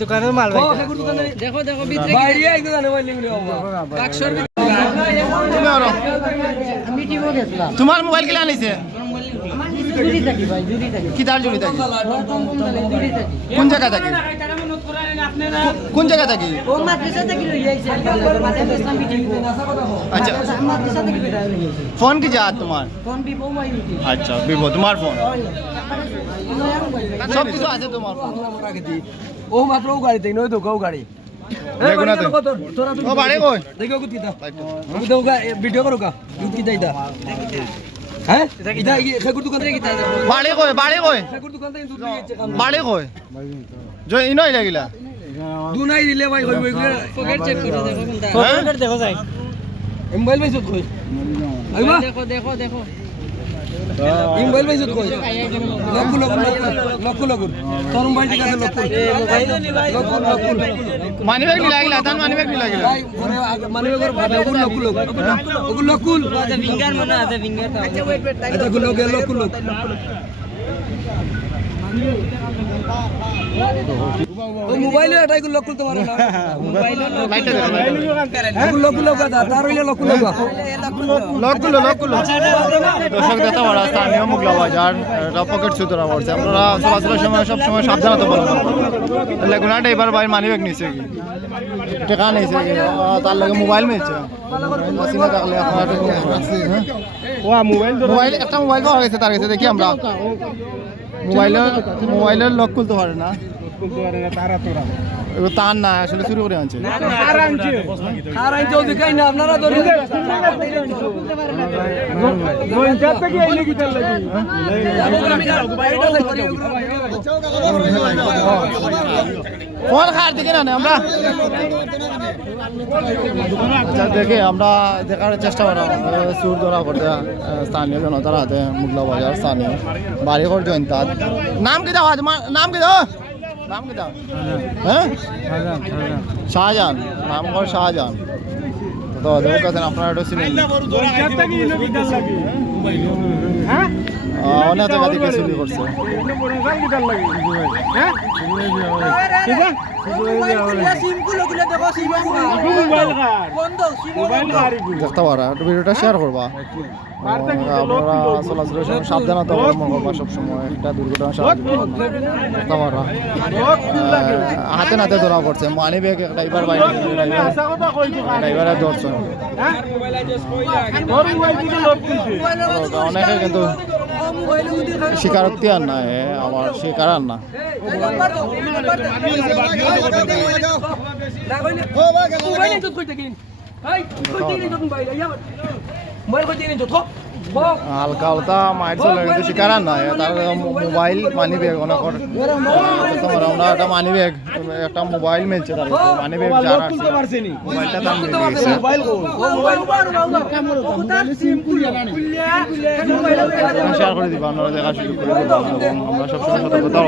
দোকানের মাল দেখো দেখো তোমার মোবাইল কিলা আনিছে? কি তার জড়ি থাকি? কোন জায়গা থাকি? কোন জায়গা থাকি? ও মাদ্রাসা থেকে লই আইছে মাদ্রাসা ইসলাম টিভো আচ্ছা। ফোন কি যা তোমার? আচ্ছা ভিভো তোমার ফোন? সব কিছু আছে তোমার। ও মাত্র ও গাড়িতে নয় তো। গাড়ি তো। কই তো ভিডিও করো কা। হ্যাঁ? ইদা ঠাকুর দোকান থেকে কিতা বাড়ি কই বাড়ি কই? ঠাকুর দোকান থেকে দূর নিয়ে কই? ইনই লাগিলা দু নাই দিলে ভাই হইব এগুলো পকেট চেক করে দেখো কোনটা। হ্যাঁ? দেখো যাই। মোবাইল পাইছত কই? দেখো দেখো দেখো। ই মোবাইল পাইছত কই? লকু লকু লকু লকু তোর মোবাইল ঠিক আছে লকু লকু লকু মানি ব্যাগ নি লাগিলা তান মানি ব্যাগ নি লাগিলা ভাই মানি করে ভাবে ওগুলো লকু লকু ওগুলো লকু ফিঙ্গার মনে আছে ফিঙ্গার আচ্ছা ওয়েট ওয়েট এটা গুলো গে লকু লকু ও মোবাইলে এটাই লকু তোমার না। মোবাইলে লকু লকু তার হইলে লকু লকু লকুলো লকুলো দর্শক দেখা বড় স্থানীয় মুগলা বাজার পকেট সুতরা পড়ছে আপনারা চলাচলের সময় সব সময় সাবধানতা বলবেন লেগুনাটা এবার ভাই মানি ব্যাগ নিছে কি? টাকা নিছে তার লাগে মোবাইল মিলছে মাসিমা থাকলে আপনারা মোবাইল মোবাইল একটা মোবাইল পাওয়া গেছে তার কাছে দেখি আমরা। মোবাইলের মোবাইলের লক খুলতে পারে না। তার না আসলে শুরু করে আনছে। আপনারা ধরে ফোন খার দিকে না আমরা দেখে আমরা দেখার চেষ্টা করা সুর ধরা করতে স্থানীয় জনতার হাতে মুগলা বাজার, স্থানীয় বাড়ি ঘর জয়ন্তাত নাম কি দাও নাম কি দাও? নাম কি দাও? হ্যাঁ? শাহজাহান নাম ঘর শাহজাহান। তো কাছে আপনারা একটু চিনেন অনেক জায়গা থেকে চুরি করছে। দেখতে পারা ভিডিওটা শেয়ার করবা। আপনারা চলাচলের সময় সাবধানতা অবলম্বন করবা সবসময়। একটা দুর্ঘটনা সাহায্য দেখতে পারা হাতে নাতে ধরা পড়ছে। মানি ব্যাগ ড্রাইভার ড্রাইভারে ধরছে অনেকে কিন্তু স্বীকারোক্তি আর না এ আমার স্বীকার আর না হালকা হালকা মাইট চলে কিন্তু শিকার আর নাই। তার মোবাইল মানি ব্যাগ অনেক তোমার আমরা একটা মানি ব্যাগ, একটা মোবাইল মিলছে তার মানি ব্যাগ যারা মোবাইলটা দাম শেয়ার করে দিবা, আপনারা দেখা সুযোগ করে দিবা আমরা সবসময় সতর্কতা